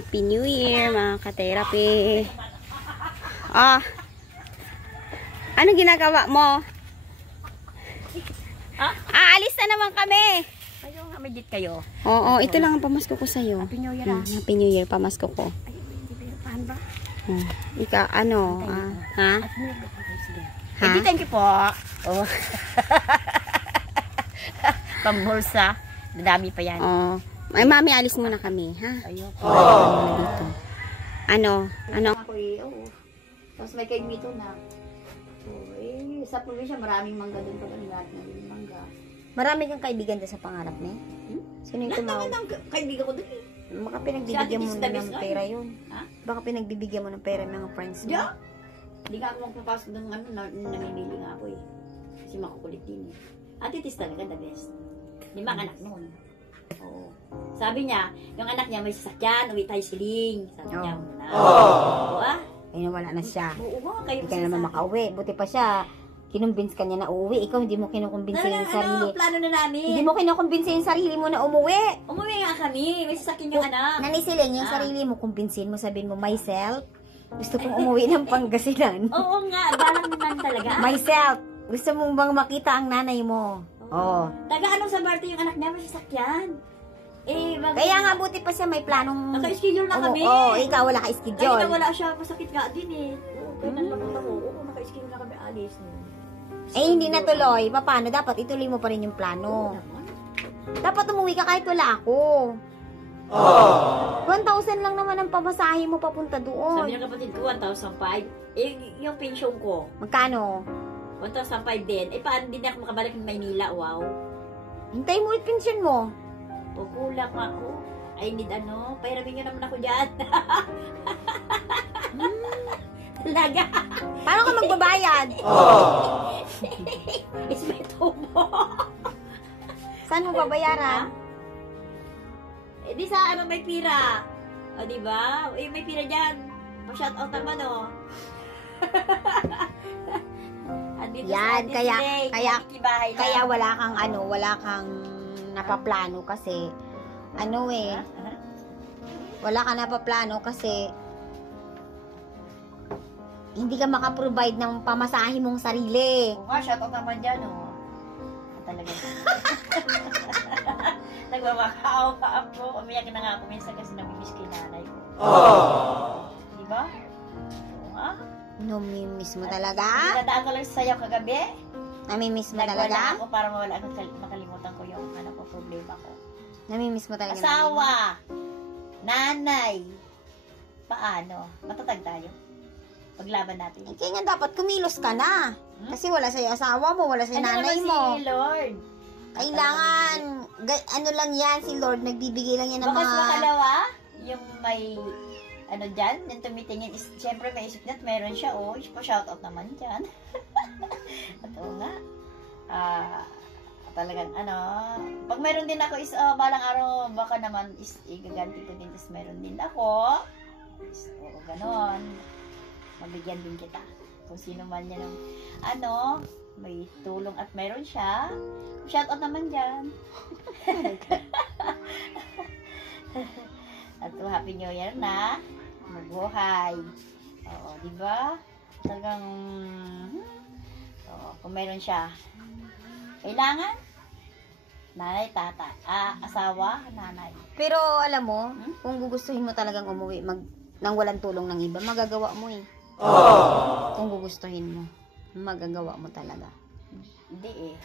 Happy New Year mga ka-therapy. Ah, anong ginagawa mo? Aalis na naman kami. Ayaw nga, may date kayo. Oo, ito lang ang pamasko ko sa'yo. Happy New Year Happy New Year, pamasko ko. Ay, hindi pahan ba? Ika, ano? Ha? Ha? Hindi, thank you po. Oh. Pambulsa. Madami pa yan. Oo. Ay, mami, alis muna kami, ha? Ayoko. Dito. Ano? Ako oo. Tapos may kay Mito na. Sa probinsya, maraming mangga doon pag lahat ng mangga. Marami kang kaibigan doon sa pangarap niya? Sino yung tumawag? Lahat ng kaibigan ko doon eh. Baka pinagbibigyan mo ng pera yun. Ha? Baka pinagbibigyan mo ng pera ng mga friends mo. Yeah. Hindi nga ako magpapasok ng namimili nga ako eh. Kasi makukulit din eh. At it is talaga the best. 5 anak noon. Oo. Sabi niya, yung anak niya may sasakyan, uwi tayo siling. Sabi niya muna. Oo ah. Eh, wala na siya. Oo nga, kayo Hindi ka naman makauwi. Buti pa siya. Kinumbins ka niya na uuwi. Ikaw hindi mo kinukumbinsi yung sarili. Plano na namin. Hindi mo kinukumbinsi yung sarili mo na umuwi. Umuwi nga kami. May sasakyan yung anak. Nanisiling yung sarili mo, kumbinsin mo, sabihin mo, myself, gusto kong umuwi ng Pangasinan. Oo nga, balak naman talaga. Myself, gusto mong bang makita ang nanay mo? Oo. Taga anong sa Barte yung anak niya may sasakyan. Eh, Kaya nga buti pa siya may planong... Naka-schedule na kami. Oo, ikaw wala ka-schedule. Kahit na wala siya, masakit nga din eh. Kaya nalapot ako. Oo, naka-schedule na kami alis. Eh, hindi natuloy. Paano? Dapat ituloy mo pa rin yung plano. Dapat umuwi ka kahit wala ako. 1,000 lang naman ang pamasahe mo papunta doon. Sabi ng kapatid ko, 1,005. Eh, yung pension ko, Magkano? 1,005 din. Eh, paano din ako makabalik ng Maynila? Wow. Hintay mo yung pension mo. O, kulang ako. I need pahiramin nyo naman ako dyan. Talaga. Paano ka magbabayad? Is may tubo. Saan mo babayaran? Eh, di sa may pira. O, diba? Eh, may pira dyan. Pa-shout out naman, Andito Yan, sa kaya kaya wala kang napaplano kasi wala ka napaplano kasi hindi ka makaprovide ng pamasahe mong sarili. Oo nga, shout out naman dyan, Talaga. Nagmamakaawa ako. Umiyak na nga ako minsan kasi namimiss kay nanay ko. Diba? Oo nga. Namimiss mo talaga? Dinadaan ko lang sa sayaw kagabi. Namimiss mo Nagwala talaga? ako para mawala akong makalimutan ko yung problema ko. Namimiss mo talaga? Asawa. Nanay. Paano? Matatag tayo. Paglaban natin. Eh, kaya nga dapat kumilos ka na. Kasi wala sa'yo asawa mo, wala sa'yo nanay mo. Si Lord. Kailangan, lang yan, si Lord, nagbibigay lang yan ng Bakas mga... makalawa, yung may, dyan, yung tumitingin, is, syempre may isip na't meron siya, pa-shoutout naman dyan. At nga, talagang, pag meron din ako is, balang araw, baka naman is, igaganti ko din, is meron din ako. Is, ganon. Mabigyan din kita. Kung sino man yan ng, may tulong at meron siya. Shoutout naman dyan. At Happy New Year na. Magbuhay. Oo, diba? Talagang, kung meron siya, kailangan, nanay, tata, asawa, nanay. Pero alam mo, kung gugustuhin mo talagang umuwi nang walang tulong ng iba, magagawa mo eh. Kung gugustuhin mo, magagawa mo talaga. Hindi eh.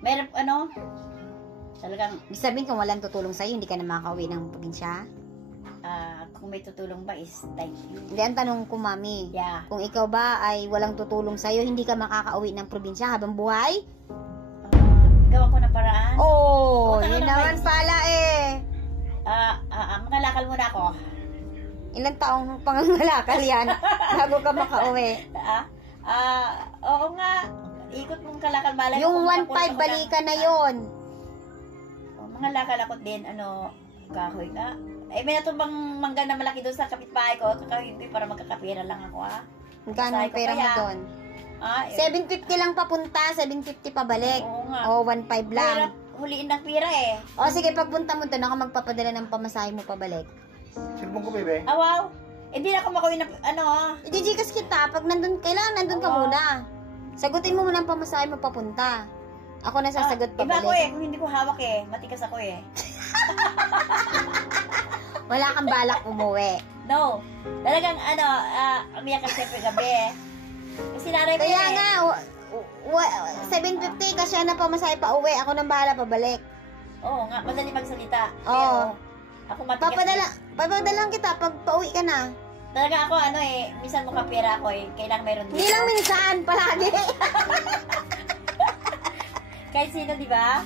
Meron, talagang, Sabihin kung walang tutulong sa'yo, hindi ka na makakauwi ng probinsya? kung may tutulong ba is thank you. Hindi, ang tanong ko, mami. Yeah. Kung ikaw ba ay walang tutulong sa'yo, hindi ka makakauwi ng probinsya habang buhay? Gawa ko na paraan. Yun naman pala eh. Mangalakal muna ako. Ilang taong pangangalakal yan bago ka makauwi? Oo nga. Ikot mong kalakal balay. Yung 1.5 balikan na yun. Mangalakal ako din, kahoy nga. Eh, may natumbang mangga na malaki doon sa kapitbahay ko. Kakahoy ko para magkakapira lang ako, Magkano ang pera mo doon? 750 lang papunta, 750 pabalik. Oo nga. O, 1.5 lang. huliin ng pira eh. O sige, pagpunta mo doon, ako magpapadala ng pamasahe mo pabalik. Silbong ko, bebe. Ah, wow. Hindi na ako makawin na, I-Gcash kita, pag kailangan nandun ka Oo. muna. Sagutin mo muna ang pamasahe mo papunta. Ako na sasagot Iba ko pabalik. eh, kung hindi ko hawak eh. Matikas ako eh. Wala kang balak umuwi. No. Talagang umiyak ka siyempre gabi. Kasi nanay ko Kaya eh. nga, 750 kasi na pamasahe pa uwi. Ako nang bahala pabalik. Oo nga, madali magsalita. Oo. Pero, ako matikas Papadala kita pag pauwi ka na. Talaga ako, minsan mukha pera ako eh. Kailangan meron Hindi lang minsan, palagi. Kahit sino, di ba?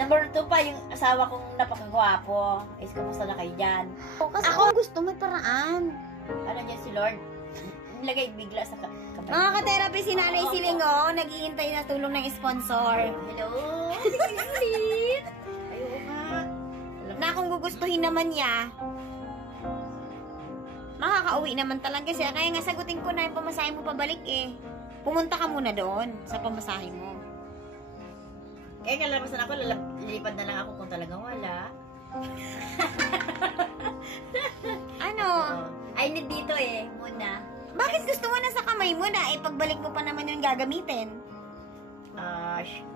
Number 2 pa, yung asawa kong napakagwapo. Is, kumusta na kayo dyan? Kasi ako gusto may paraan. Ano dyan si Lord? Nilagay bigla sa kapatid. Mga ka-therapy, si Nanay Silingo, naghihintay na tulong ng sponsor. Hello? Ulit? Ayoko nga. Na kung gugustuhin naman niya, makakauwi naman talaga siya. Kaya nga sagutin ko na yung pamasahe mo pabalik eh. Pumunta ka muna doon sa pamasahe mo. Kaya kalamasan ako, lilipad na lang ako kung talagang wala. Ano? I need dito eh, muna. Bakit gusto mo na sa kamay mo na eh pagbalik mo pa naman yung gagamitin?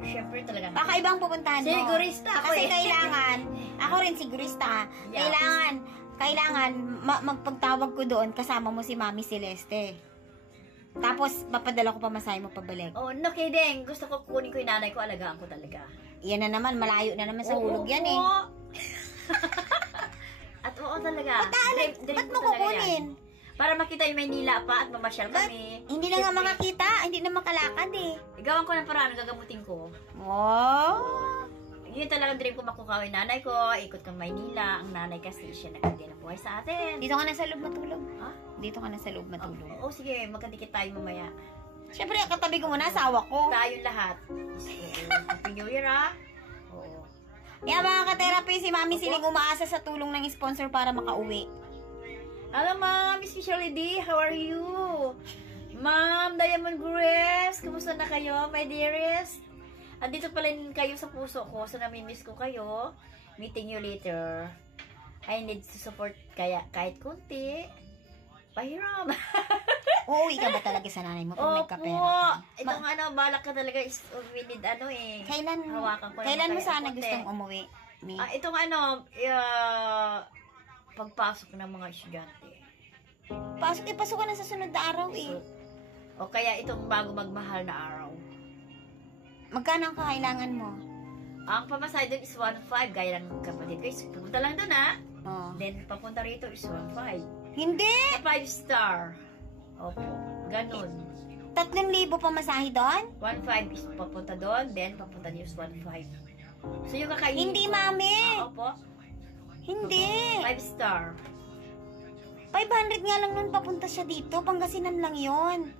Syempre talaga. Baka ibang pupuntahan mo. Sigurista ako Kasi eh. kailangan, ako rin sigurista. Yeah. Kailangan magpagtawag ko doon kasama mo si Mami Celeste. Tapos papadala ko pamasahe mo pabalik. Oh, no kidding. Gusto ko kunin ko yung nanay ko, alagaan ko talaga. Yan na naman, malayo na naman sa hulog yan eh. Oo. At oo talaga. Ba't mo kukunin? Para makita yung Maynila pa at mamasyal kami. Hindi na nga makakita, hindi na makalakad eh. Igawan ko ng paraan, gagamutin ko. Oh! Yun talagang dream ko makukaw yung nanay ko, ikot kang Maynila. Ang nanay kasi siya nagkandi ng buhay sa atin. Dito ka na sa loob matulog. Ha? Dito ka na sa loob matulog. Oo, sige, magkadikit tayo mamaya. Siyempre, katabi ko muna asawa ko. Tayong lahat. Happy New Year, ha? Oo. Kaya mga ka-therapy, si Mami Siling umaasa sa tulong ng sponsor para makauwi. Hello, Ma'am. Miss Shirley D. How are you? Ma'am Diamond Grace. Kumusta na kayo, my dearest? Andito pa rin kayo sa puso ko. So, namimiss ko kayo. Meeting you later. I need to support kaya kahit kunti. Pahiram. Uuwi ka ba talaga sa nanay mo kung nagkapera ka? Itong balak ka talaga is we need hawakan ko lang Kailan mo kaya sana konti. gustong umuwi? Mi? Itong pagpasok ng mga estudyante. Pasok ka na sa sunod na araw eh. O kaya itong bago magmahal na araw. Magkano ang kakailangan mo? Ang pamasahe doon is 1.5. Gaya ng kapatid ko is pupunta lang doon ha. Oh. Then papunta rito is 1.5. Hindi! 5-star. Opo. Ganun. 3,000 pamasahe doon? 1.5 is papunta doon. Then papunta niyo is 1.5. So yung kakainin Hindi, ko- Mami! Opo. Hindi! 5-star. 500 nga lang nun papunta siya dito. Pangasinan lang yon.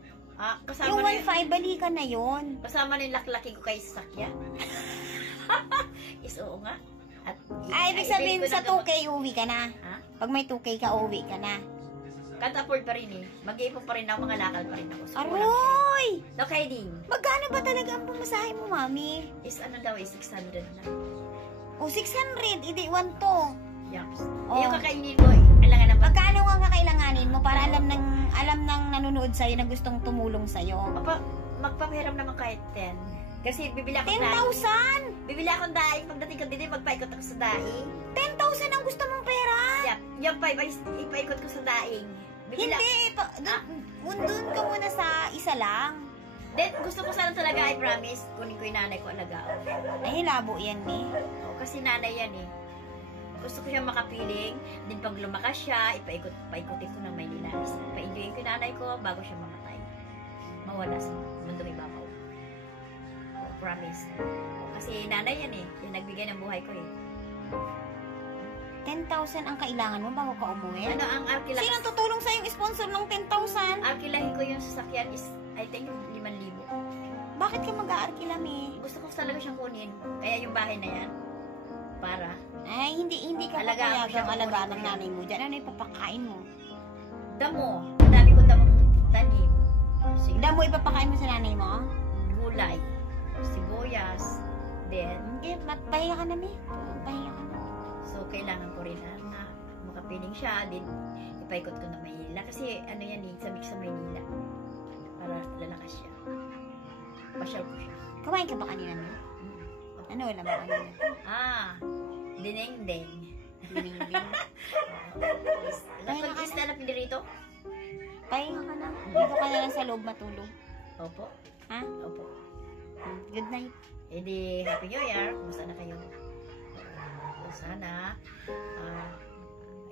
Kasama Yung na 1.5, balikan na yon. kasama na yung laklaki ko kay sasakyan. Is oo nga. At Ibig sabihin ibig ko sa na gamot- 2K, uwi ka na. Ha? Pag may 2K ka, uwi ka na. Can't afford pa rin eh. Mag-iipon pa rin ako, mga lakal pa rin ako. So, kulang siya. Aroy! No kidding. Magkano ba talaga ang pamasahe mo, Mami? Is daw is 600 na. O, 600. Hindi, 1 to. Yups. Oh. Yung kakainin mo, alangan naman. Magkano ang kakailanganin mo para alam ng nanonood sa'yo na gustong tumulong sa'yo? Magpapahiram naman kahit 10. Kasi bibili akong 10,000! Bibili akong daing. Pagdating ko din, magpaikot ako sa daing. 10,000 ang gusto mong pera? Yup. Yung 5 ay ipaikot ko sa daing. Bibili Hindi, doon ka muna sa isa lang. Then, gusto ko sana talaga, I promise, kunin ko yung nanay ko alagaan. Ay, labo yan eh. Kasi nanay yan eh. Gusto ko siya makapiling, din pag lumakas siya, paikutin ko ng Maynila. Pa-enjoyin ko yung nanay ko bago siya mamatay. Mawala sa mundong ibabaw. Promise. Kasi nanay yan eh. Yung nagbigay ng buhay ko eh. 10,000 ang kailangan mo bago ka umuwi? Ano ang arkilahi? Sino tutulong sa'yo sponsor ng 10,000? Arkilahi ko yung sasakyan is, I think, 5,000. Bakit ka mag-aarkilami? Gusto ko talaga siyang kunin. Kaya yung bahay na yan, para. Ay, hindi ka Alagaan ko siya, papayagang alagaan ng kukunin ko siya. nanay mo dyan. Ano ipapakain mo? Damo. Dami ko damong tanim. Sige. Damo ipapakain mo sa nanay mo? Gulay. Sibuyas. Then, Pahinga ka na, Mi. Pahinga ka na. So, kailangan ko rin na makapiling siya. Din, ipaikot ko na Maynila. Kasi, ano yan eh, sabik sa Maynila. Para lalakas siya. Pasyal ko siya. Kumain ka ba kanina, Mi? Ano wala ba kanina? Dineng-deng. Bining-bining. Napag-is na pinirito? Pahinga ka na. Dito ka na lang sa loob matulog. Opo. Ha? Opo. Good night. Eh di, Happy New Year. Kumusta na kayo? Sana,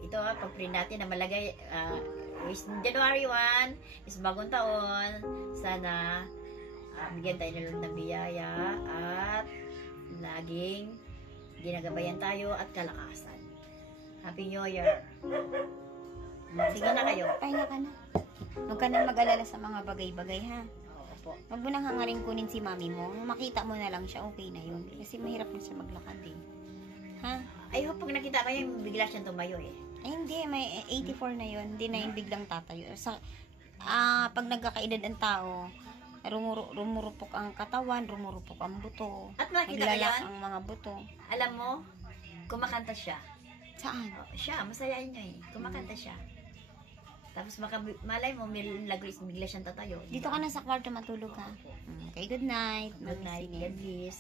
ito pag print natin na malagay, is January 1, is bagong taon. Sana, bigyan tayo ng Lord ng biyaya at laging ginagabayan tayo at kalakasan. Happy New Year. Sige na kayo. Pahinga ka na. Huwag ka na mag-alala sa mga bagay-bagay, ha? Opo. Huwag mo nang hangaring kunin si mami mo. Makita mo na lang siya, okay na yun. Kasi mahirap na siya maglakad eh. Ha? I hope pag nakita ko yung bigla siyang tumayo eh. Ay, hindi. May 84 na yun. Hindi na yung biglang tatayo. Pag nagkakaedad ang tao, rumurupok ang katawan, rumurupok ang buto. At nakita ko Naglalak yan? ang mga buto. Alam mo, kumakanta siya. Saan? Siya, masayain niya eh. Kumakanta siya. Tapos malay mo, may lagris, bigla siyang tatayo. Dito ka na sa kwarto matulog, ha? Okay, good night. Good night. Magising. God bless.